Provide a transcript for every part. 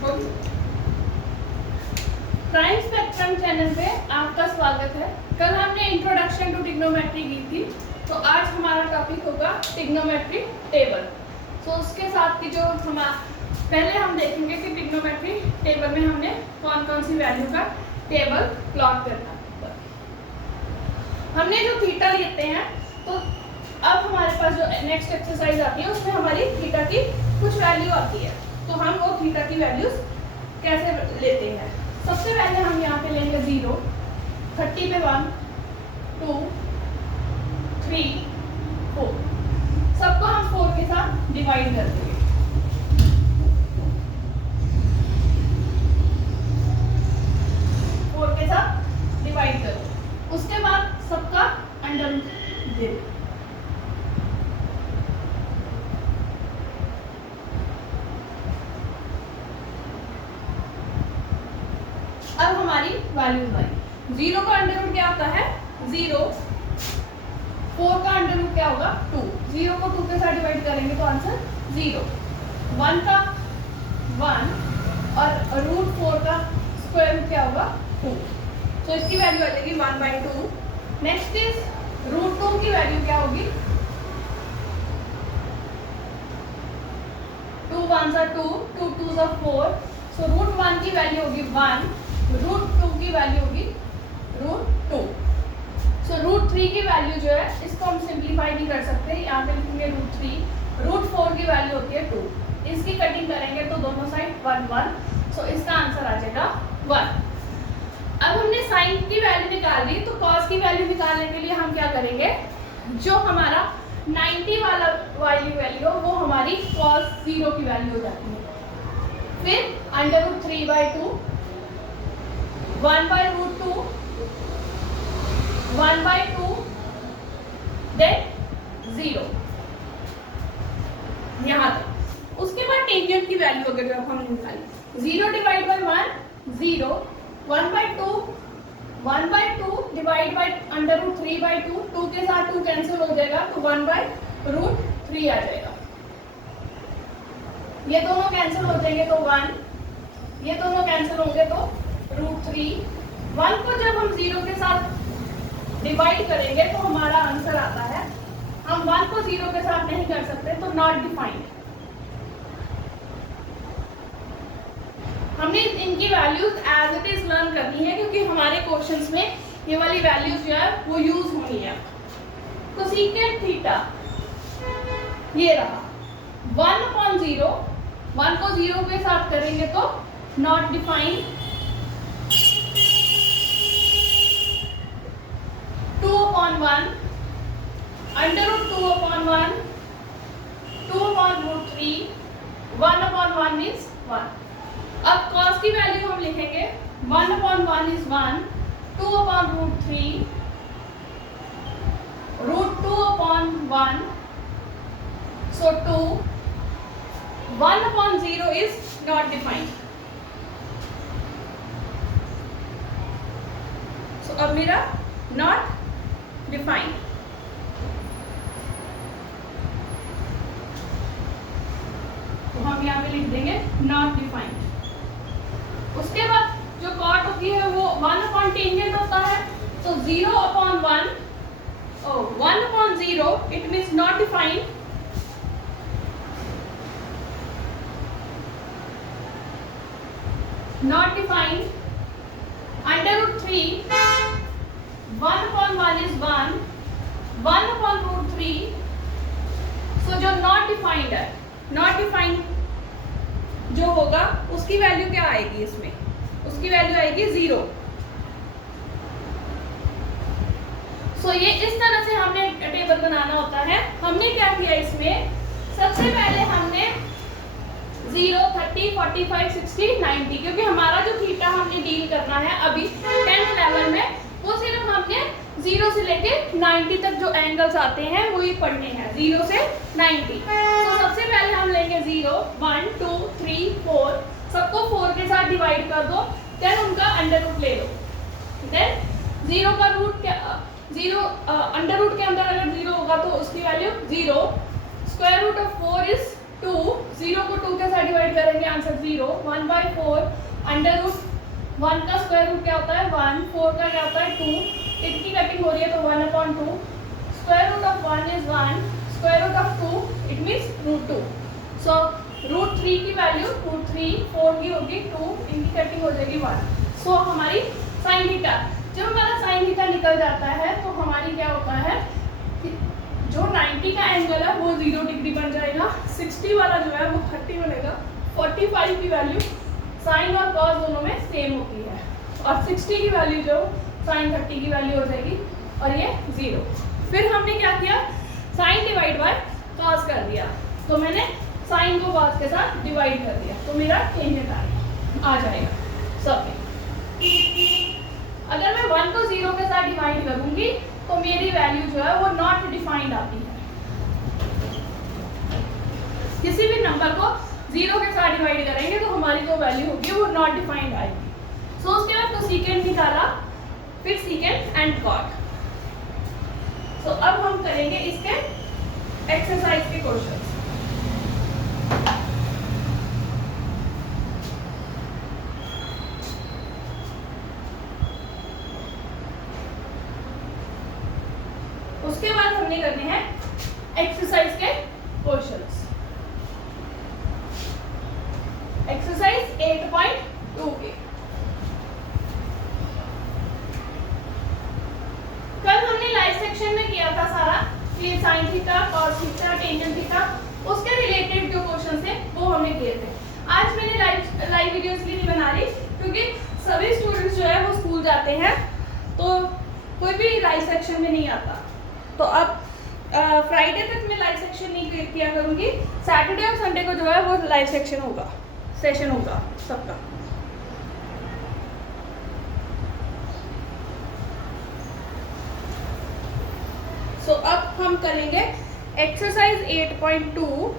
Prime spectrum channel पे आपका स्वागत है। कल हमने इंट्रोडक्शन टू ट्रिग्नोमेट्री की थी, तो आज हमारा टॉपिक होगा ट्रिग्नोमेट्री टेबल। तो उसके साथ की जो पहले हम देखेंगे कि ट्रिग्नोमेट्री टेबल में हमने कौन कौन सी वैल्यू का टेबल प्लॉट करना है। हमने जो थीटा लेते हैं, तो अब हमारे पास जो नेक्स्ट एक्सरसाइज आती है उसमें हमारी थीटा की कुछ वैल्यू आती है। तो हम वो थीटा की वैल्यूज कैसे लेते हैं। सबसे पहले हम यहाँ पे लेंगे 0, 30 पे 1, 2, 3, 4। सबको हम 4 के साथ डिवाइड कर देंगे। के साथ डिवाइड करो। उसके बाद सबका अंडर दे। अब हमारी वैल्यूज आई। 0 का अंडर रूट क्या होता है 0, 4 का अंडर रूट क्या होगा 2। 0 को 2 के साथ डिवाइड करेंगे तो आंसर 0। 1 का 1 और रूट 4 का स्क्वायर रूट क्या होगा 2। तो इसकी वैल्यू आ जाएगी 1/2। नेक्स्ट इज रूट 2 की वैल्यू क्या होगी 2 1 2, 2 2 4। सो रूट 1 की वैल्यू होगी 1, रूट 2 की वैल्यू होगी रूट 2। सो रूट 3 की वैल्यू जो है इसको हम सिंप्लीफाई नहीं कर सकते, यहाँ पे लिखेंगे रूट 3। रूट 4 की वैल्यू होती है 2। इसकी कटिंग करेंगे तो दोनों साइड 1 1। सो इसका आंसर आ जाएगा 1। अब हमने साइन की वैल्यू निकाल ली, तो कॉस की वैल्यू निकालने के लिए हम क्या करेंगे, जो हमारा 90 वाला वाली वैल्यू वो हमारी कॉस 0 की वैल्यू हो जाती है। फिर अंडर रूट 3/2, 1/√2, 1/2, देन 0 यहाँ तक। उसके बाद टेंजेंट की वैल्यू अगर हम निकालें 0 divide by 1 0, 1/2, 1/2 divide by under root 3/2, 2 के साथ 2 कैंसिल हो जाएगा तो 1/√3 आ जाएगा। ये दोनों कैंसिल हो जाएंगे तो 1, ये दोनों कैंसिल होंगे तो √3। 1 को जब हम 0 के साथ डिवाइड करेंगे तो हमारा आंसर आता है, हम 1 को 0 के साथ नहीं कर सकते तो नॉट डिफाइंड। हमने इनकी values as it is learn करनी है, क्योंकि हमारे क्वेश्चंस में ये वाली वैल्यूज जो है वो यूज होनी है। तो सीकेंट थीटा ये रहा 1/0। 1 को 0 के साथ करेंगे तो not defined. 2/1 under root 2/1, 2/√3, 1/1 is 1। अब cos की वैल्यू हम लिखेंगे 1/1 is 1, 2/√3, √2/1, so 2, 1/0 is not defined. So अब मेरा not defined। तो हम यहाँ पे लिख देंगे not defined। उसके बाद जो कॉट होती है वो 1 टेंजेंट होता है, तो 0/1, 1/0 it means not defined. Not defined under root 3, 1/1 is 1, 1/√3। So जो नॉट डिफाइंड है, नॉट डिफाइंड जो होगा उसकी वैल्यू क्या आएगी, इसमें उसकी वैल्यू आएगी 0। सो ये इस तरह से हमने टेबल बनाना होता है। हमने क्या किया इसमें, सबसे पहले हमने 0, 30, 45, 60, 90, क्योंकि हमारा जो थीटा हमने डील करना है अभी 10th लेवल में, वो सिर्फ हमने 0 से लेके 90 तक जो एंगल्स आते हैं वो ही पढ़ने हैं, 0 से 90। तो सबसे पहले हम लेंगे 0, 1 2 3 4, सबको 4 के साथ डिवाइड कर दो, देन उनका अंडर रूट ले लो। देन 0 का रूट क्या, 0 अंडर रूट के अंदर अगर 0 होगा तो उसकी value 0, square root of 4 is 2, 0 को 2 के साथ डिवाइड करेंगे, आंसर 0। 1/4 अंडर रूट 1 का स्क्वायर रूट क्या होता है 1, 4 का क्या होता है 2, इनकी कटिंग हो रही है तो 1/2, square root of 1 is 1, square root of 2 it means √2। So √3 की वैल्यू √3, 4 की होगी 2, इनकी कटिंग हो जाएगी 1। सो हमारी साइन थीटा, जब हमारा साइन थीटा निकल जाता है तो हमारी क्या होता है कि जो 90 का एंगल है वो 0 डिग्री बन जाएगा, 60 वाला जो है वो 30 बनेगा, 45 की वैल्यू साइन और कॉस दोनों में सेम होती है, और 60 की वैल्यू जो साइन 30 की वैल्यू हो जाएगी और ये 0। फिर हमने क्या किया, साइन डिवाइड बाय कॉस कर दिया, तो मैंने साइन को कॉस के साथ डिवाइड कर दिया तो मेरा टेंजेंट आ जाएगा सब। अगर मैं 1 को 0 के साथ डिवाइड करूंगी तो मेरी वैल्यू जो है वो नॉट डिफाइंड आती है। किसी भी नंबर को 0 के साथ डिवाइड करेंगे तो हमारी जो वैल्यू होगी वो नॉट डिफाइंड आएगी। सो उसके बाद कोसेकेंट निकाला, फिर सीकेंट एंड कॉट। सो अब हम करेंगे इसके एक्सरसाइज के क्वेश्चंस। उसके बाद हमने करने हैं एक्सरसाइज के क्वेश्चंस। एक्सरसाइज 8.2 के कल हमने लाइव सेक्शन में किया था सारा कि sine theta, cos theta, tangent theta, उसके रिलेटेड जो क्वेश्चन थे वो हमने किए थे। आज मैंने लाइव वीडियो इसलिए नहीं बना रही क्योंकि सभी स्टूडेंट्स जो है वो स्कूल जाते हैं तो कोई भी लाइव सेक्शन में नहीं आता। तो अब फ्राइडे तक मैं लाइव सेक्शन नहीं किया करूँगी, सैटरडे और संडे को जो है वो लाइव सेक्शन होगा, सेशन होगा सबका। सो अब हम करेंगे एक्सरसाइज 8.2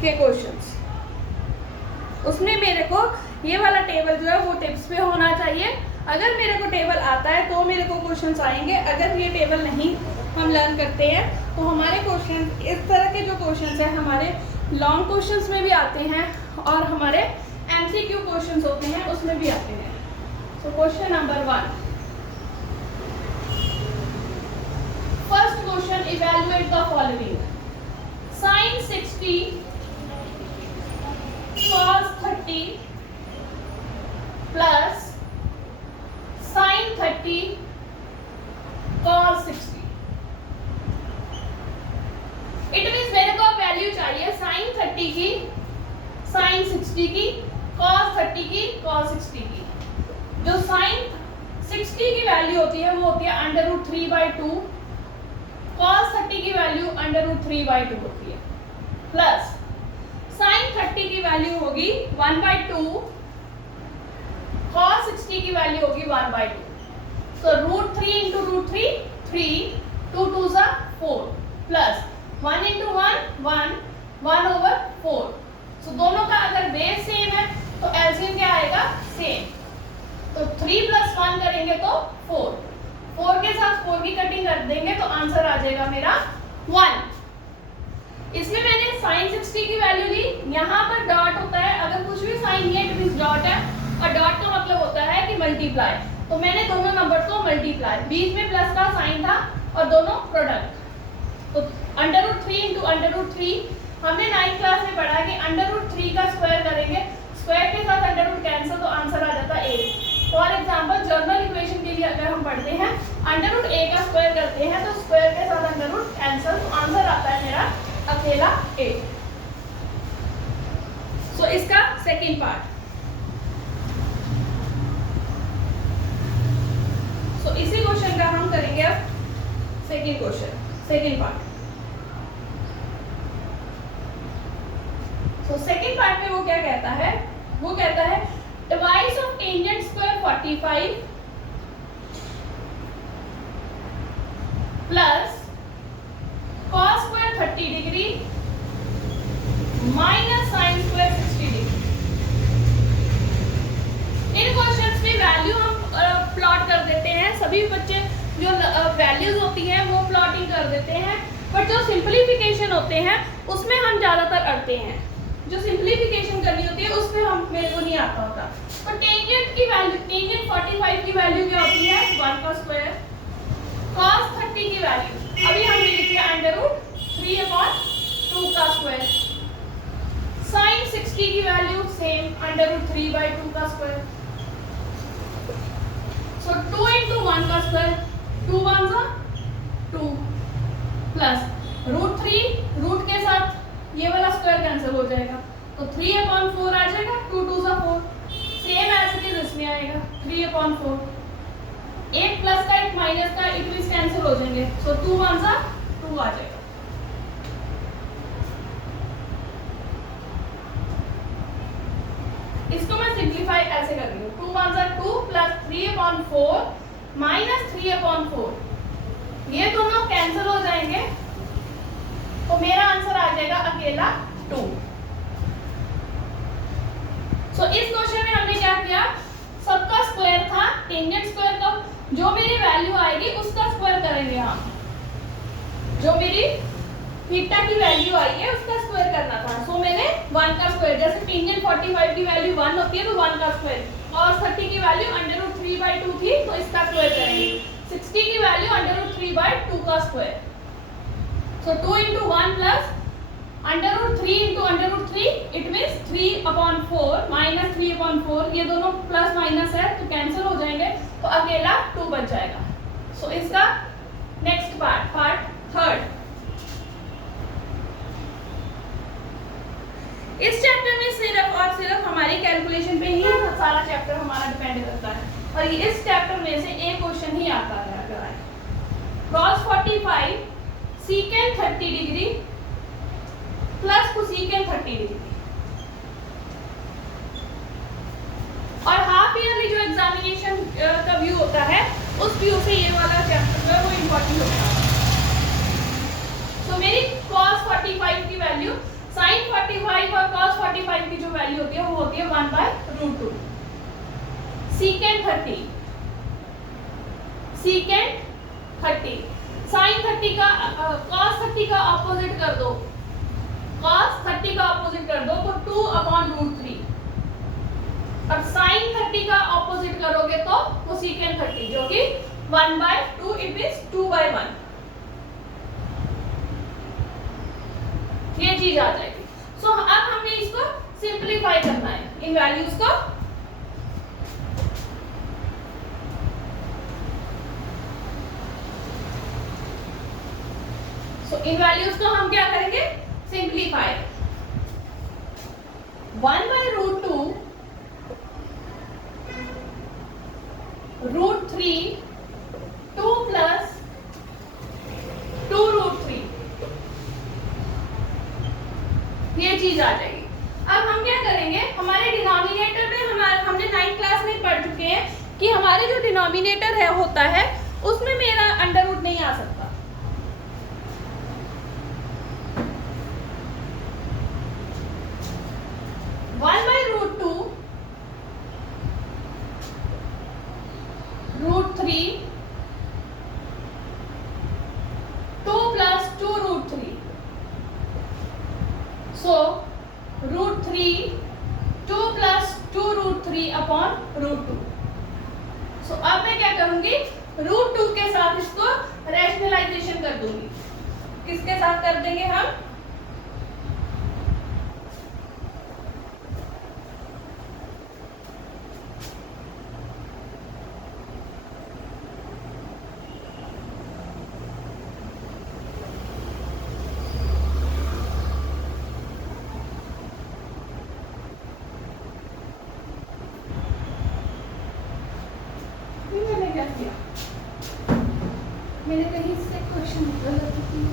के क्वेश्चंस। उसमें मेरे को ये वाला टेबल जो है वो टिप्स पे होना चाहिए। अगर मेरे को टेबल आता है तो मेरे को क्वेश्चंस आएंगे, अगर ये टेबल नहीं हम लर्न करते हैं तो हमारे क्वेश्चन, इस तरह के जो क्वेश्चंस हैं हमारे लॉन्ग क्वेश्चंस में भी आते हैं और हमारे एमसीक्यू क्वेश्चंस होते हैं उसमें भी आते हैं। So question number 1, first question, evaluate the following. Sine 60 cos 30 plus sine 30 cos 60। It means मेरे को वैल्यू चाहिए साइन 30 की, साइन 60 की, cos 30 की, cos 60 की। जो साइन 60 की वैल्यू होती है वो होती है √3/2, cos 30 की वैल्यू √3/2 होती है, प्लस साइन 30 की वैल्यू होगी 1/2, cos 60 की वैल्यू होगी 1/2। सो √3 into √3 3, 2 2s are 4, plus 1 into 1 1, 1/4। सो दोनों का अगर बेस सेम है तो एलसीएम क्या आएगा, सेम। तो 3 + 1 करेंगे तो 4, 4 के साथ 4 की कटिंग कर देंगे तो आंसर आ जाएगा मेरा 1। इसमें मैंने साइन 60 की वैल्यू ली, यहाँ पर डॉट होता है, अगर कुछ भी साइन है इट मींस डॉट है, और डॉट का मतलब होता है कि मल्टीप्लाई, तो मैंने दोनों नंबर को मल्टीप्लाई, बीच में प्लस का साइन था और दोनों प्रोडक्ट, तो √3 into √3 हमने 9th क्लास में पढ़ा कि √3 का स्क्वायर करेंगे, स्क्वायर के साथ अंडर कैंसिल तो आंसर आ जाता है 8। फॉर एग्जांपल जर्नल इक्वेशन के लिए अगर हम पढ़ते हैं √a का स्क्वायर करते हैं तो स्क्वायर के साथ अंडर कैंसिल तो आंसर आता है मेरा अकेला 8। सो इसका सेकेंड पार्ट, सो इसी क्वेश्चन का हम करेंगे अब second question, second part. So second part में वो क्या कहता है, वो कहता है twice of tangent square 45 plus cos square 30 degree minus sine square 60 degree. In questions में वैल्यू हम प्लॉट कर देते हैं, सभी बच्चे जो वैल्यूज होती हैं वो प्लॉटिंग कर देते हैं। बट जो सिंप्लीफिकेशन होते हैं उसमें हम ज़्यादातर अड़ते हैं, जो सिंप्लीफिकेशन करनी होती है उसमें हम मेरे को नहीं आता होता। तो टेंजेंट की वैल्यू, टेंजेंट 45 की वैल्यू क्या होती है 1 का स्क्वायर, cos 30 की वैल्यू अभी हमने लिखी है √3/2 का स्क्वायर, sin 60 की वैल्यू सेम √3/2 का स्क्वायर। सो 2 × 1 का स्क्वायर, 2 1 2 प्लस √3 रूट के साथ ये वाला स्क्वायर कैंसिल हो जाएगा तो 3/4 आ जाएगा, 2 2 4 सेम एज इट इज इसमें आएगा 3/4, एक प्लस का एक माइनस का इट मींस कैंसिल हो जाएंगे, सो 2 1 2 आ जाएगा। इसको मैं सिंप्लीफाई ऐसे कर रही हूँ, 2 1 2 प्लस 3/4 माइनस 3/4, ये दोनों कैंसिल हो जाएंगे तो मेरा आंसर आ जाएगा अकेला 2। सो इस क्वेश्चन में हमने क्या किया, सबका स्क्वायर था, टेंजेंट स्क्वायर का जो मेरी वैल्यू आएगी उसका स्क्वायर करेंगे हम, जो मेरी थीटा की वैल्यू आई है उसका स्क्वायर करना था। सो मैंने 1 का स्क्वायर, जैसे टेंजेंट 45 की वैल्यू 1 होती है तो 1 का स्क्वायर, और 30 की वैल्यू √3/2 थी तो इसका स्क्वायर करेंगे, 60 की वैल्यू √3/2 का square, so 2 × 1 plus √3 × √3 it means 3/4 minus 3/4, ये दोनों प्लस माइनस है तो कैंसिल हो जाएंगे तो अकेला 2 बच जाएगा। सो इसका नेक्स्ट पार्ट थर्ड, इस चैप्टर में सिर्फ और सिर्फ हमारी कैलकुलेशन पे ही सारा चैप्टर हमारा डिपेंड करता है, और इस चैप्टर में से एक क्वेश्चन ही आता है अगर आए, cos 45 secant 30 degree plus cosecant 30 degree, और हाफ ईयरली जो एग्जामिनेशन का व्यू होता है उस व्यू से ये वाला चैप्टर जो है वो इम्पोर्टेंट होता है। तो मेरी cos 45 की वैल्यू sin 45 और cos 45 की जो वैल्यू होती है वो होती है 1/√2, secant 30 sin 30 का cos 30 का ऑपोजिट कर दो, cos 30 का ऑपोजिट कर दो तो 2/√3, अब sin 30 का ऑपोजिट करोगे तो cosecant 30 जो कि 1/2 इट मींस 2/1, ये चीज आ जाएगी। सो अब हमने इसको सिंप्लीफाई करना है इन वैल्यूज को, सो इन वैल्यूज को हम क्या करेंगे सिंप्लीफाई, 1/√2 √3 2 प्लस 2√3, ये चीज आ जाएगी। अब हम क्या करेंगे, हमारे डिनोमिनेटर में हमने 9th क्लास में पढ़ चुके हैं कि हमारे जो डिनोमिनेटर है होता है उसमें मेरा अंडर रूट नहीं आ सकता, √2 √3 2 प्लस 2√3, सो √3 2 प्लस 2√3/√2। सो अब मैं क्या करूंगी, √2 के साथ इसको रैशनलाइजेशन कर दूंगी, किसके साथ कर देंगे हम, मैंने कहीं से क्वेश्चन गलत किया,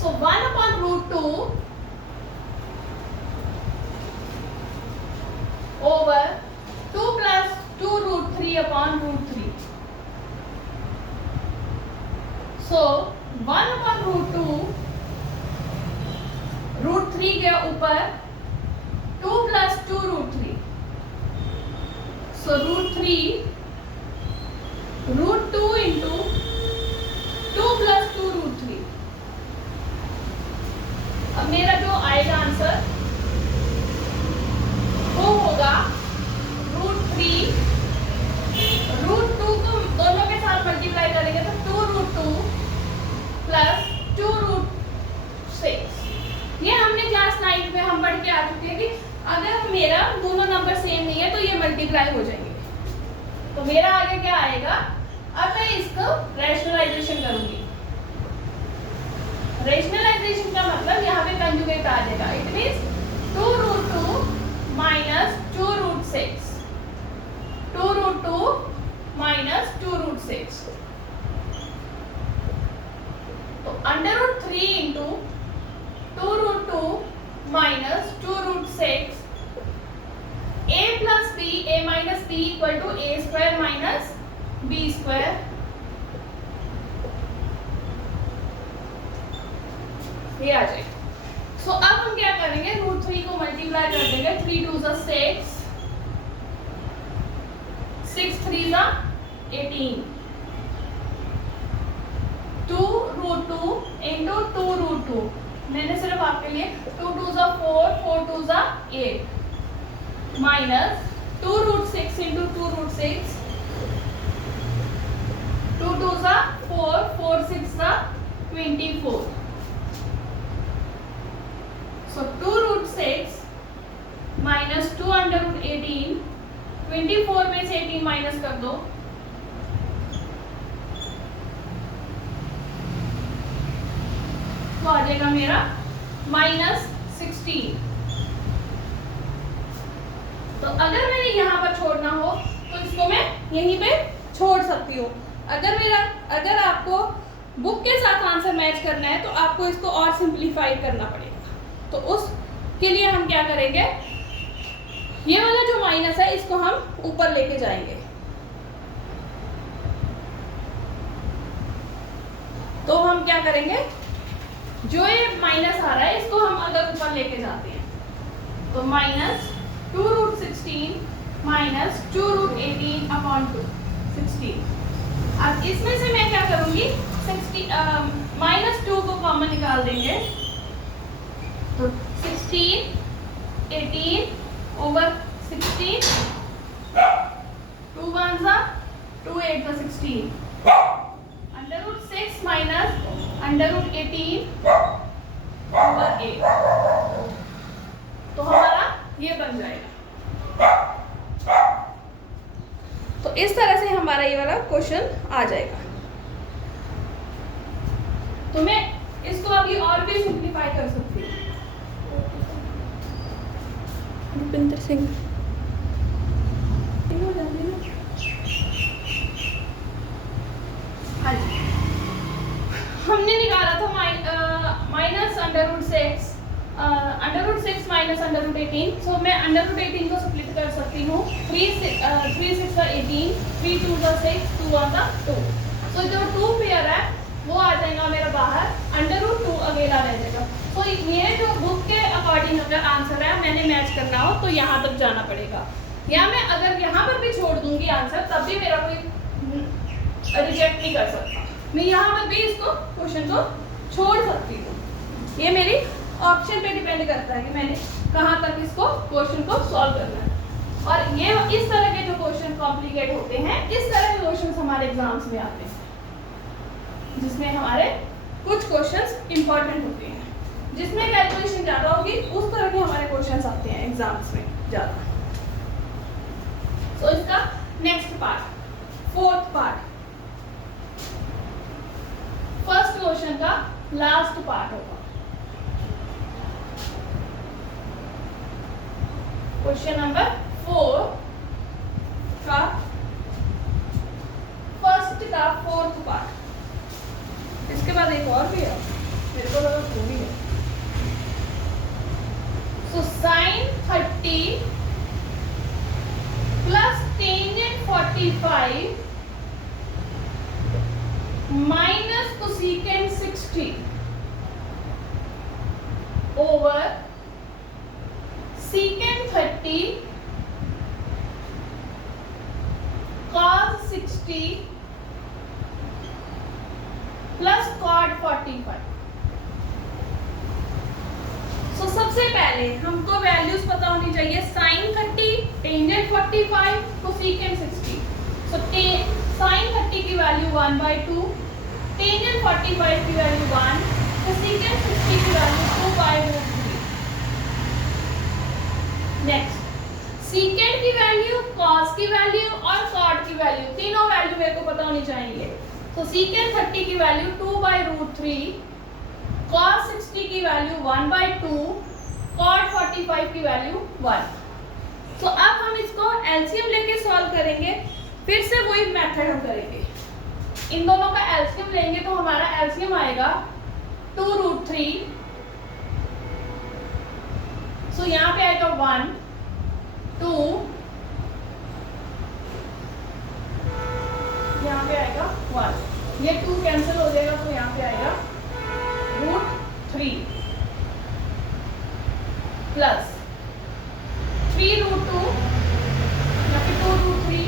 सो 1/√2 ओवर 2 प्लस 2√3/√3, सो 1/√2 √3 के ऊपर 2 प्लस 2√3, सो √3 √2 × 2 प्लस 2√3। अब मेरा जो आएगा आंसर वो होगा √3, √2 को दोनों के साथ मल्टीप्लाई करेंगे तो 2√2 प्लस 2√6। ये हमने क्लास 9 में हम पढ़ के आ चुके हैं कि अगर मेरा दोनों नंबर सेम नहीं है तो ये मल्टीप्लाई हो जाएंगे। तो मेरा आगे क्या आएगा, अब मैं इसको रैशनलाइजेशन करूंगी। रैशनलाइजेशन का मतलब यहाँ पे कंजुगेट आ जाएगा। It means 2√2 minus 2√6, 2√2 minus 2√6। तो √3 into 2√2 minus 2√6, a plus b, a minus b equal to a square minus b square. ये आ जाएगा। सो अब हम क्या करेंगे, √3 को मल्टीप्लाई कर देंगे। 3 2 6, 6 3 18, 2√2 इंटू 2√2। मैंने सिर्फ आपके लिए 2 2 4, 4 2 8 माइनस 2√6 इंटू 2√6, 2 2 4, 4 6 24। सो 2√6 माइनस 2√18, 24 में से 18 माइनस कर दो तो आ जाएगा मेरा -16। तो अगर मैंने यहाँ पर छोड़ना हो तो इसको मैं यहीं पे छोड़ सकती हूँ। अगर आपको बुक के साथ आंसर मैच करना है तो आपको इसको और सिंपलीफाई करना पड़ेगा। तो उसके लिए हम क्या करेंगे, ये वाला जो माइनस है इसको हम ऊपर लेके जाएंगे। तो हम क्या करेंगे, जो ये माइनस आ रहा है इसको हम अगर ऊपर लेके जाते हैं तो माइनस 2√16 माइनस 2√18 अपॉन 16। अब इसमें से मैं क्या करूंगी, -2 को कॉमन निकाल देंगे तो 16, 18 ओवर 16, 2 1 2 8 16, √6 माइनस √18 ओवर 8। तो हमारा ये बन जाएगा। तो इस तरह से हमारा ये वाला क्वेश्चन आ जाएगा। तो मैं इसको अभी और भी सिंप्लीफाई कर सकती हूँ। रुपिंदर सिंह हमने निकाला था माइनस √6 माइनस √18। सो मैं √18 को स्प्लिट कर सकती हूँ। 3 6 18, 3 2 6, 2 1 2। सो जो 2 पेयर है वो आ जाएगा मेरा बाहर, √2 अकेला रह जाएगा। तो ये जो बुक के अकॉर्डिंग अगर आंसर है मैंने मैच करना हो तो यहाँ तक जाना पड़ेगा, या मैं अगर यहाँ पर भी छोड़ दूंगी आंसर तब भी मेरा कोई रिजेक्ट नहीं कर सकता। मैं यहाँ पर भी इसको क्वेश्चन को छोड़ सकती हूँ। ये मेरी ऑप्शन पे डिपेंड करता है कि मैंने कहाँ तक इसको क्वेश्चन को सॉल्व करना है। और ये इस तरह के जो क्वेश्चन कॉम्प्लिकेट होते हैं, इस तरह के क्वेश्चन हमारे एग्जाम्स में आते हैं, जिसमें हमारे कुछ क्वेश्चंस इंपॉर्टेंट होते हैं, जिसमें कैलकुलेशन ज़्यादा होगी उस तरह के हमारे क्वेश्चंस आते हैं एग्जाम्स में ज़्यादा। सो इसका next part, fourth part, first question का लास्ट पार्ट होगा। क्वेश्चन नंबर 4 का फर्स्ट का फोर्थ पार्ट। इसके बाद एक और भी है, मेरे को लगा वो भी है। So sin 30 plus tan 45 minus cosecant 60 over secant 30 cos 60 plus हमको वैल्यूज पता होनी चाहिए, sine 30, tangent 45, cosecant 60। So sine 30 की वैल्यू 1/2, टेंजेंट 45 की वैल्यू 1, कोसेकेंट 60 की वैल्यू 2/√3। नेक्स्ट सीकेंट की वैल्यू, कॉस की वैल्यू और कॉट की वैल्यू, तीनों वैल्यू मेरे को पता होनी चाहिए। तो सीकेंट 30 की वैल्यू 2/√3, कॉस 60 की वैल्यू 1/2, कॉट 45 की वैल्यू 1। तो अब हम इसको एलसीएम लेके सॉल्व करेंगे, फिर से वही मेथड हम करेंगे। इन दोनों का एलसीएम लेंगे तो हमारा एलसीएम आएगा 2√3। सो यहाँ पे आएगा 1, 2, यहाँ पे आएगा 1, ये 2 कैंसिल हो जाएगा तो यहाँ पे आएगा √3 प्लस 3√2, यहाँ पे 2√3,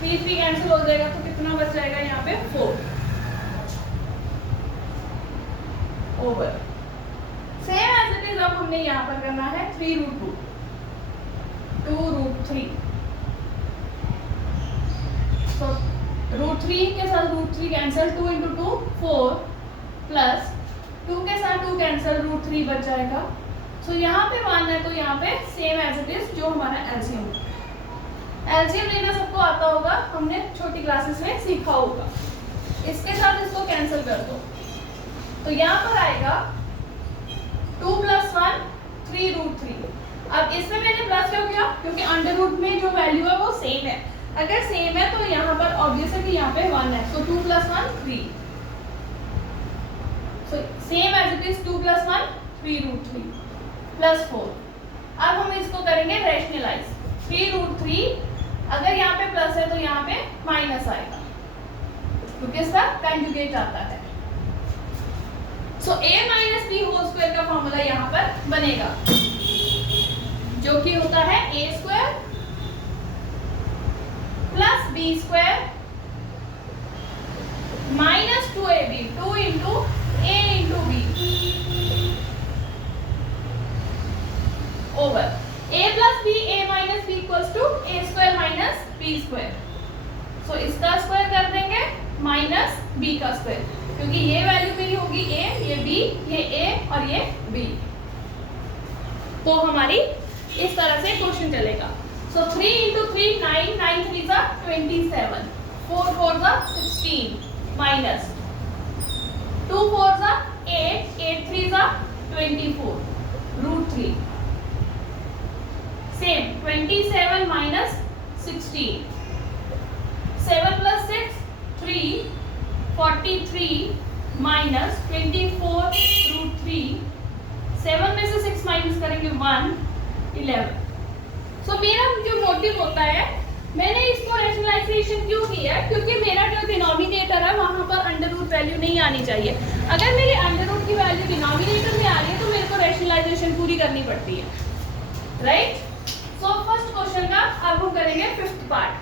3 कैंसिल हो जाएगा तो कितना बच जाएगा यहाँ पे 4 over. Same as it is अब हमने यहाँ पर करना है 3√2, 2√3। तो √3 के साथ √3 कैंसिल, 2 × 2 4 प्लस 2 के साथ 2 कैंसिल, √3 बच जाएगा। सो यहाँ पे 1 है तो यहाँ पे सेम एज इट इज जो हमारा एलसीएम है। एलसीएम लेना सबको आता होगा, हमने छोटी क्लासेस में सीखा होगा। इसके साथ इसको कैंसिल कर दो तो यहाँ पर आएगा 2 + 1 3√3। अब इसमें मैंने प्लस क्यों किया? क्योंकि अंडर रूट में जो वैल्यू है वो सेम है। अगर सेम है तो यहाँ पर ऑब्वियस है कि यहाँ पे 1 है। So 2 + 1 3। So same as it is 2 + 1 3√3 plus 4। अब हम इसको करेंगे रैशनलाइज। 3√3 अगर यहाँ पे प्लस है तो यहाँ पे माइनस आएगा क्योंकि इसका कंजुगेट आता है। सो a - b² का फॉर्मूला यहाँ पर बनेगा जो कि होता है a² + b² - 2ab, 2 × a × b over a + b, a - b = a² - b²। सो इसका स्क्वायर कर देंगे माइनस b का स्क्वायर, क्योंकि ये वैल्यू मेरी होगी a, ये b, ये a और ये b। तो हमारी इस तरह से क्वेश्चन चलेगा। सो 3 × 3 9, 9 3 = 27, 4 4 = 16 माइनस 2 4 = 8, 8 3 = 24 √3। Same 27 minus 16, 7 + 6 3, 43 minus 24 √3। 7 में से 6 माइनस करेंगे 1, 11। सो मेरा जो मोटिव होता है, मैंने इसको रैशनलाइजेशन क्यों किया है? क्योंकि मेरा जो डिनोमिनेटर है वहां पर अंडर रूट वैल्यू नहीं आनी चाहिए। अगर मेरी अंडर रूट की वैल्यू डिनोमिनेटर में आ रही है तो मेरे को रैशनलाइजेशन पूरी करनी पड़ती है, राइट? सो फर्स्ट क्वेश्चन का अब हम करेंगे 5th पार्ट,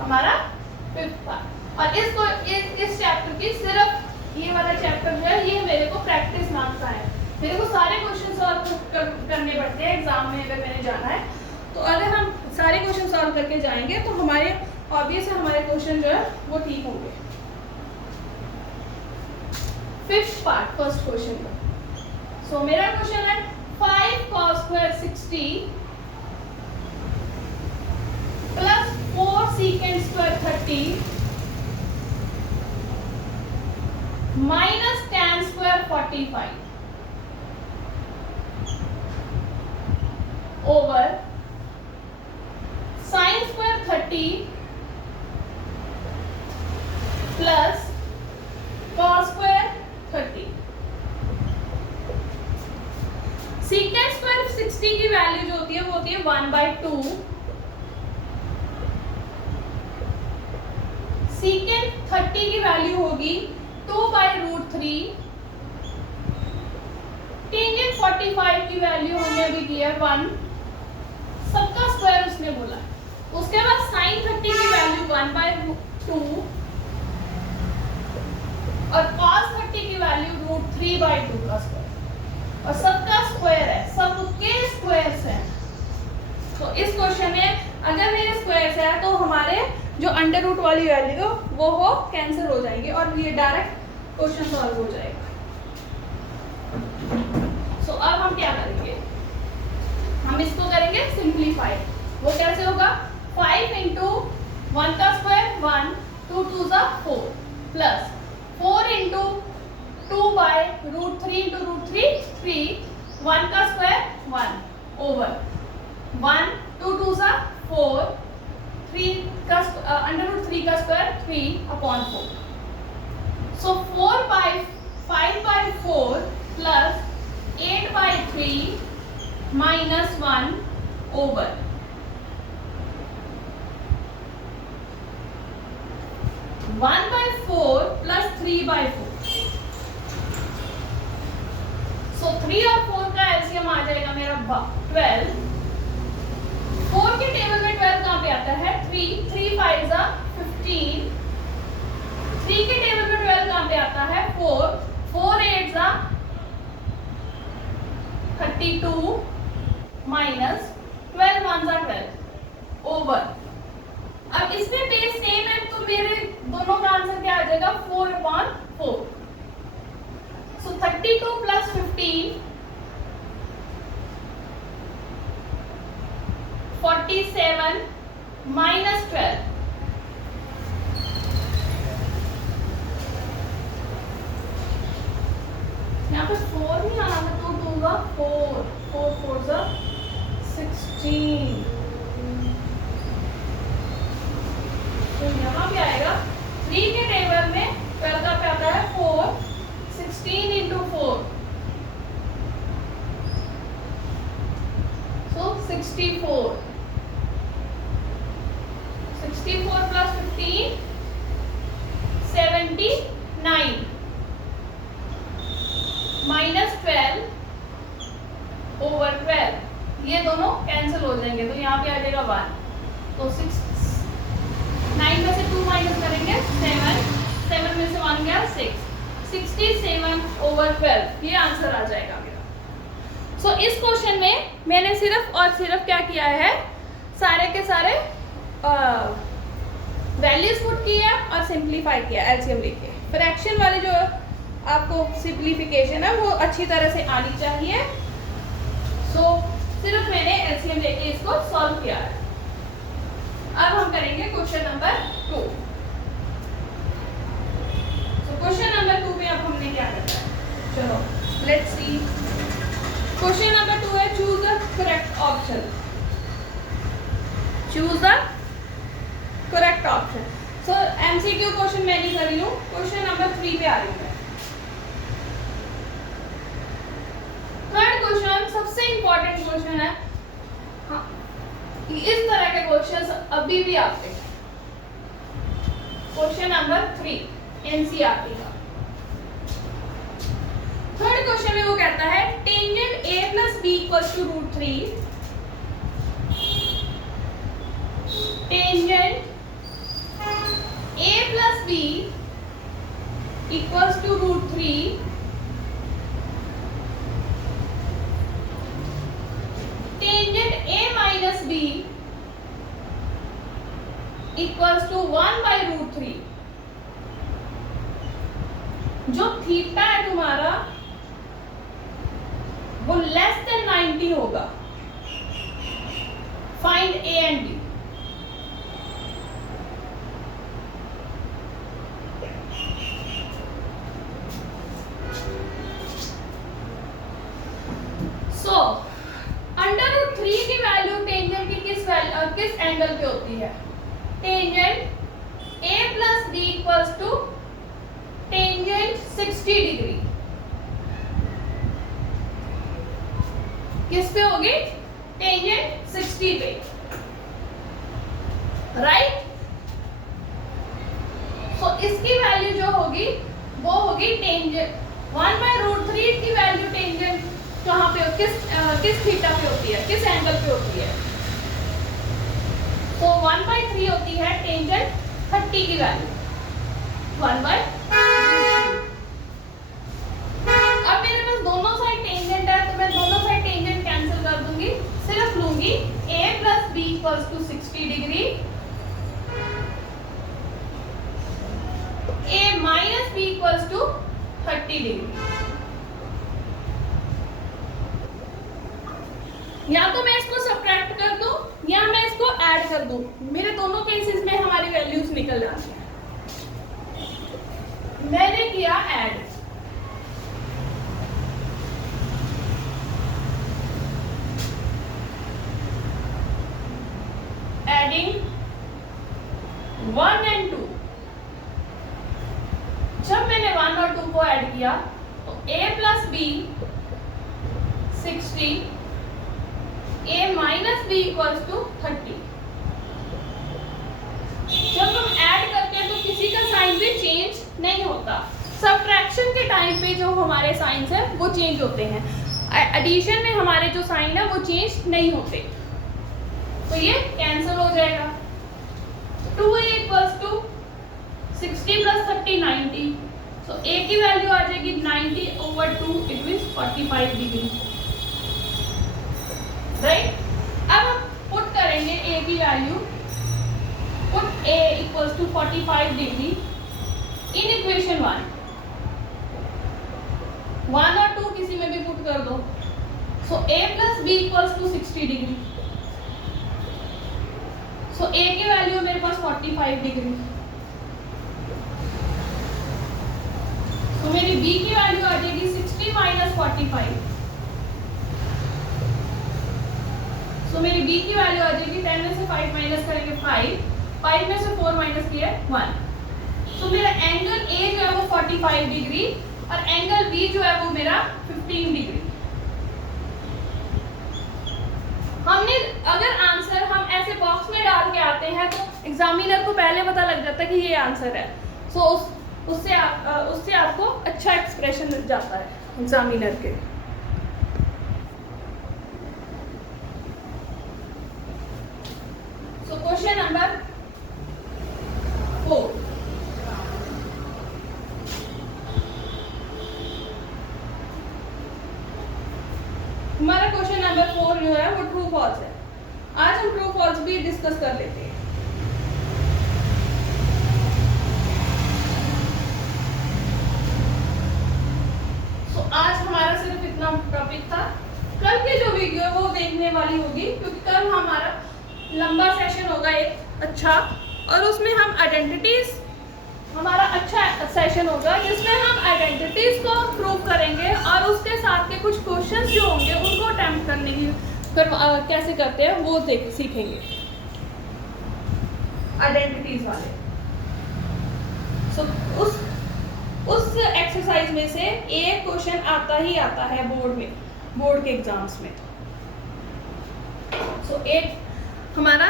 हमारा 5th पार्ट। और इसको इस चैप्टर की सिर्फ ये वाला चैप्टर जो है ये मेरे को प्रैक्टिस मांगता है। मेरे को सारे क्वेश्चन सॉल्व करने पड़ते हैं एग्जाम में अगर मैंने जाना है। तो अगर हम सारे क्वेश्चन सॉल्व करके जाएंगे तो हमारे ऑब्वियस है हमारे क्वेश्चन जो है वो ठीक होंगे। 5th पार्ट, फर्स्ट क्वेश्चन का। सो मेरा क्वेश्चन है 5 cos² 60 plus 4 sec² 30 minus tan² 45 over sin² 30 plus cos² 30। sec² 60 की वैल्यू जो होती है वो होती है 1/2। secant 30 की वैल्यू होगी 2/√3। टेंजेंट 45 की वैल्यू हमने अभी दी है 1, सबका स्क्वायर उसने बोला। उसके बाद sin 30 की वैल्यू 1/2 और cos 30 की वैल्यू √3/2 का स्क्वायर, और सबका स्क्वायर है, सबके स्क्वायर्स हैं। तो इस क्वेश्चन में अगर मेरे स्क्वायर्स है तो हमारे जो अंडर रूट वाली वैल्यू वो हो कैंसिल हो जाएगी और ये डायरेक्ट क्वेश्चन सॉल्व हो जाएगा। सो अब हम क्या करेंगे, हम इसको करेंगे सिंप्लीफाई। वो कैसे होगा, 5 इंटू 1 का स्क्वायर 1, 2 2 ज़ा 4 प्लस 4 इंटू 2 बाय √3 इंटू √3 3, 1 का स्क्वायर 1 ओवर 1, 2 2 ज़ा 4, 3 का अंडर रूट 3 का स्क्वायर 3/4। सो 5/4 प्लस 8/3 माइनस 1 ओवर 1/4 प्लस 3/4। सो 3 और 4 का एलसीएम आ जाएगा मेरा 12। 4 के टेबल में 12 कहाँ पे आता है, 3, 3 5 ज़ा 15। 3 के टेबल में 12 कहाँ पे आता है, 4, 4 8 ज़ा 32 माइनस 12 1 ज़ा 12 ओवर। अब इसमें बेस सेम है तो मेरे दोनों का आंसर क्या आ जाएगा, 4/4। सो 32 प्लस 15 47 माइनस 12। यहाँ पे 4 नहीं आना था, 2 2 ज़ा 4, 4 4 ज़ा 16। तो यहाँ पे आएगा 3 के टेबल में 12 का पे आता है 4, 16 इंटू 4, सो 64। 64 प्लस 15 79 माइनस 12 ओवर 12। ये दोनों कैंसिल हो जाएंगे तो यहाँ पे आ जाएगा 1। तो 9 में से 2 माइनस करेंगे 7, 7 में से 1 गया 6, 67 ओवर 12। ये आंसर आ जाएगा मेरा। सो इस क्वेश्चन में मैंने सिर्फ और सिर्फ क्या किया है, सारे के सारे वैल्यूज पुट किया और सिंप्लीफाई किया एलसीएम लेके। फ्रैक्शन वाले जो आपको सिंप्लीफिकेशन है वो अच्छी तरह से आनी चाहिए। सो सिर्फ मैंने एलसीएम लेके इसको सॉल्व किया है। अब हम करेंगे क्वेश्चन नंबर 2। सो क्वेश्चन नंबर 2 में अब हमने क्या करना है, चलो लेट्स सी। क्वेश्चन नंबर 2 है, choose the correct option. Choose the correct option. So MCQ question मैं नहीं कर रही हूँ, क्वेश्चन नंबर 3 पे आ रही हूँ। थर्ड क्वेश्चन सबसे इंपॉर्टेंट क्वेश्चन है। हाँ, इस तरह के क्वेश्चंस अभी भी आते हैं। क्वेश्चन नंबर 3 एनसीईआरटी का। थर्ड क्वेश्चन में वो कहता है tangent a plus B equals to √3। Tangent a plus B equals to √3। Tangent a minus B equals to 1/√3। जो थीटा है तुम्हारा वो लेस देन 90 होगा। Find a and b। सो √3 की वैल्यू टेंजेंट की किस एंगल पे होती है? Tangent a plus B equals to tangent 60 degree. किस पे होगी? टेंजेंट 60 पे, राइट? सो इसकी वैल्यू जो होगी वो होगी टेंजेंट 1/√3 की वैल्यू टेंजेंट कहाँ पे, किस थीटा पे होती है, किस एंगल पे होती है? तो 1/3 होती है टेंजेंट 30 की value, 1/3। Equals to 60 degree, a minus B equals to 30 degree. या तो मैं इसको सब्ट्रैक्ट कर दूं या मैं इसको ऐड कर दूं, मेरे दोनों केसेस में हमारी वैल्यूज निकल जाती हैं। मैंने किया ऐड, एडिंग 1 and 2। जब मैंने 1 और 2 को ऐड किया तो a plus B 60, a minus B equals to 30। जब हम ऐड करते हैं तो किसी का साइन भी चेंज नहीं होता। सब्ट्रैक्शन के टाइम पे जो हमारे साइंस है वो चेंज होते हैं, एडिशन में हमारे जो साइन है वो चेंज नहीं होते, तो ये कैंसिल हो जाएगा। 2a इक्वल्स टू 60 प्लस 30 90, तो a की वैल्यू आ जाएगी 90 over 2, it means 45 degree, right. अब हम पुट करेंगे a की value, put a equals to 45 degree in equation 1 और 2 किसी में भी पुट कर दो, so a plus b equals to 60 degree, so a की वैल्यू मेरे पास 45 डिग्री, तो मेरी b की वैल्यू आ जाएगी 60 माइनस 45, सो मेरी b की वैल्यू आ जाएगी 10 में से 5 माइनस करेंगे 5 में से 4 माइनस किया 1, तो मेरा एंगल a जो है वो 45 डिग्री और एंगल b जो है वो मेरा 15 डिग्री। हमने अगर आंसर हम ऐसे बॉक्स में डाल के आते हैं तो एग्जामिनर को पहले पता लग जाता है कि ये आंसर है, सो उससे आपको अच्छा एक्सप्रेशन मिल जाता है एग्जामिनर के। सो क्वेश्चन नंबर 4, हमारा क्वेश्चन नंबर 4 जो है वो ट्रू फॉल्स है। आज हम ट्रू फॉल्स भी डिस्कस कर लेते हैं। तो आज हमारा सिर्फ इतना टॉपिक था, कल की जो वीडियो है वो देखने वाली होगी क्योंकि कल हमारा लंबा सेशन होगा एक अच्छा, और उसमें हम आइडेंटिटीज, हमारा अच्छा सेशन होगा जिसमें हम आइडेंटिटीज को प्रूव करेंगे और उसके साथ के कुछ क्वेश्चंस जो होंगे उनको अटेम्प्ट करने की कैसे करते हैं वो सीखेंगे आइडेंटिटीज वाले। सो उस एक्सरसाइज में से एक क्वेश्चन आता ही आता है बोर्ड के एग्जाम्स में। सो एक हमारा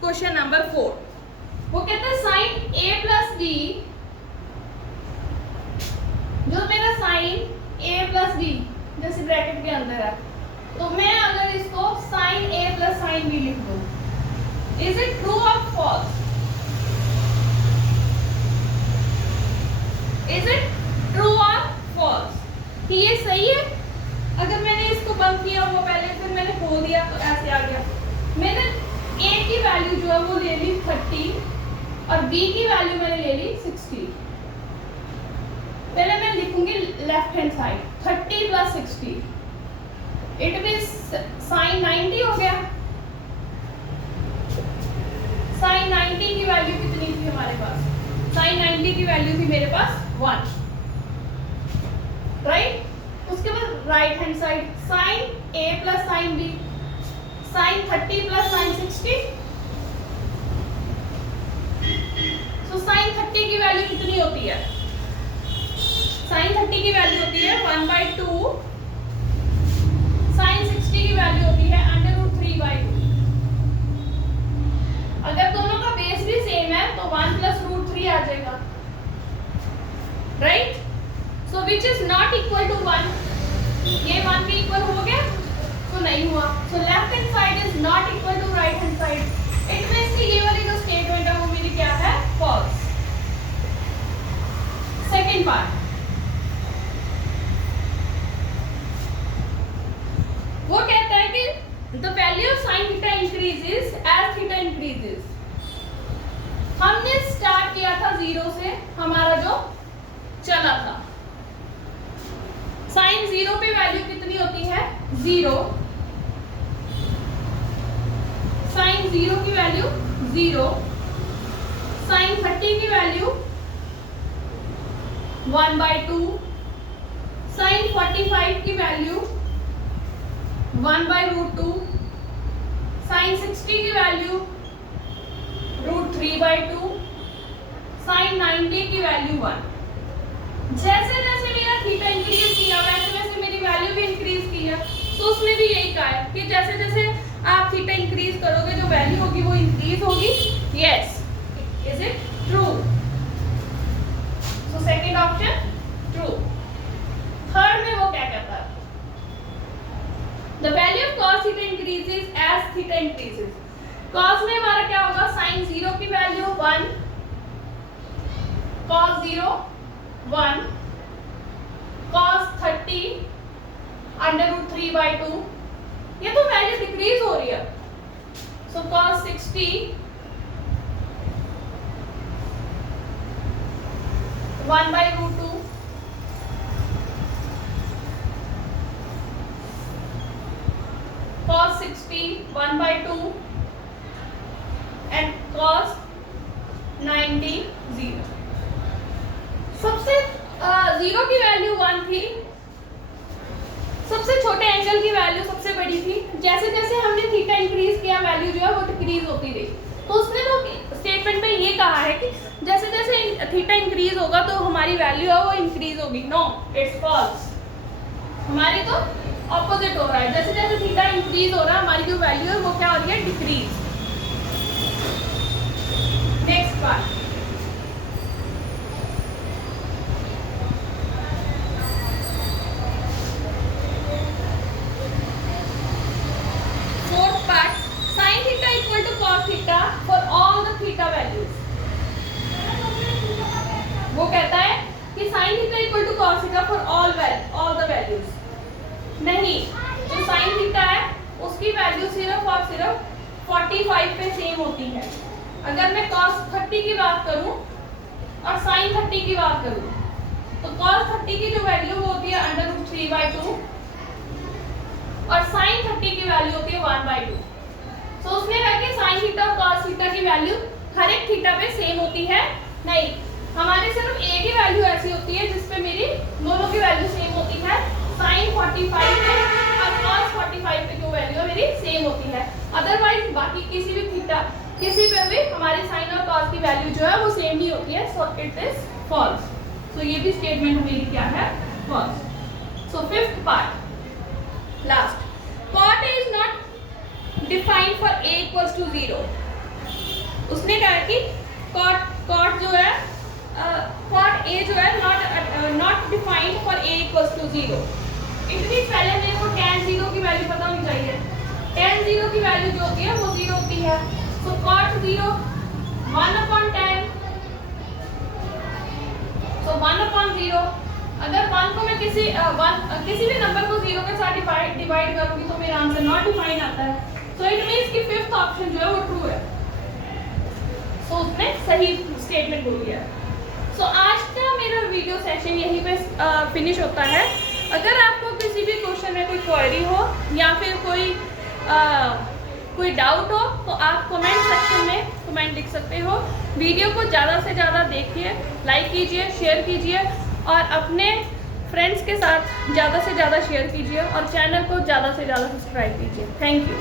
क्वेश्चन नंबर 4, वो कहता है साइन a प्लस बी, जो मेरा साइन a प्लस बी जैसे ब्रैकेट के अंदर है, तो मैं अगर इसको sine a plus sine b लिख दूं, इज इट ट्रू और फॉल्स? इज इट ट्रू और फॉल्स कि ये सही है? अगर मैंने इसको बंद किया हुआ पहले, फिर मैंने खोल दिया तो ऐसे आ गया। मैंने a की वैल्यू जो है वो ले ली 30 और b की वैल्यू मैंने ले ली 60। पहले मैं लिखूंगी left hand side 30 plus 60, it means sine 90 हो गया। साइन 90 की वैल्यू कितनी थी हमारे पास? साइन 90 की वैल्यू थी मेरे पास 1, राइट। उसके बाद right hand side sine a plus sine b, sine 30 plus sine 60, तो साइन 30 की वैल्यू कितनी होती है? साइन 30 की वैल्यू होती है 1/2, साइन 60 की वैल्यू होती है √3/2। अगर दोनों का बेस भी सेम है तो 1 प्लस √3 आ जाएगा, right. So which is not equal to 1, ये 1 के इक्वल हो गया तो नहीं हुआ। So left hand side is not equal to right hand side, it means कि ये वाली जो स्टेटमेंट है वो मेरी क्या है? फॉल्स। सेकंड पार्ट, वो कहता है कि the value of sin theta increases as 0 से हमारा जो चला था। साइन 0 पे वैल्यू कितनी होती है 0, साइन 0 की वैल्यू 0, साइन 30 की वैल्यू 1/2, साइन 45 की वैल्यू 1/√2, साइन 60 की वैल्यू √3/2, साइन 90 की वैल्यू 1। जैसे जैसे मेरा थीटा इंक्रीज किया वैसे वैसे मेरी वैल्यू भी इंक्रीज की है। तो उसमें भी यही कहा है कि जैसे जैसे आप थीटा इंक्रीज करोगे जो वैल्यू होगी वो इंक्रीज होगी। Yes, is it true? So second option true. Third में वो क्या कहता है, the value of cos theta increases as theta increases. cos में हमारा क्या होगा, sin 0 की वैल्यू 1, cos 0 1, cos 30 √3/2, ये तो वैल्यू डिक्रीज हो रही है। सो cos 60 1/√2, cos 60 1/2 and cos 90 0। सबसे 0 की वैल्यू 1 थी, सबसे छोटे एंगल की वैल्यू सबसे बड़ी थी। जैसे जैसे हमने थीटा इंक्रीज किया वैल्यू जो है वो डिक्रीज होती रही। तो उसने तो स्टेटमेंट में ये कहा है कि जैसे जैसे थीटा इंक्रीज होगा तो हमारी वैल्यू है वो इंक्रीज होगी। No, it's false. हमारी तो ऑपोजिट हो रहा है, जैसे जैसे थीटा इंक्रीज हो रहा है हमारी जो वैल्यू है वो क्या हो रही है, decrease. Next part, fourth part, sin theta equal to cos theta for all the theta values. वो कहता है कि sin theta equal to cos theta for all the values. नहीं, जो sin थीटा है उसकी वैल्यू सिर्फ और सिर्फ 45 पे सेम होती है। अगर मैं cos 30 की बात करूं और sin 30 की बात करूं तो cos 30 की जो वैल्यू वो होती है √3/2 और sin 30 की वैल्यू होती है 1/2। तो उसने कहा कि sin थीटा और cos थीटा की वैल्यू हर एक थीटा पे सेम होती है। नहीं, हमारे सिर्फ एक ही वैल्यू ऐसी होती है जिसपे मेरी दोनों की वैल्यू सेम होती है, sin 45 पे और cos 45 पे जो वैल्यू है मेरी सेम होती है। अदरवाइज बाकी किसी भी थीटा किसी पे भी हमारे sin और cos की वैल्यू जो है वो सेम नहीं होती है। So it is false. So ये भी स्टेटमेंट मेरी क्या है, false. So fifth part, last, cot is not defined for a equals to 0। उसने कहा कि cot जो है cot a जो है not defined for a equals to 0। इसलिए पहले मेरे को tan 0 की वैल्यू पता होनी चाहिए। tan 0 की वैल्यू जो होती है वो 0 होती है। सो cot 0 1/tan, सो 1/0। अगर 1 को मैं किसी भी नंबर को 0 के साथ डिवाइड करूंगी तो मेरा आंसर नॉट डिफाइन आता है। सो इट मींस कि फिफ्थ ऑप्शन जो है वो ट्रू है। सो उसने सही स्टेटमेंट बोल दिया। सो आज का मेरा वीडियो सेशन यहीं पे फिनिश होता है। अगर आपको किसी भी क्वेश्चन में कोई क्वेरी हो या फिर कोई डाउट हो तो आप कमेंट सेक्शन में कमेंट लिख सकते हो। वीडियो को ज़्यादा से ज़्यादा देखिए, लाइक कीजिए, शेयर कीजिए और अपने फ्रेंड्स के साथ ज़्यादा से ज़्यादा शेयर कीजिए और चैनल को ज़्यादा से ज़्यादा सब्सक्राइब कीजिए। Thank you.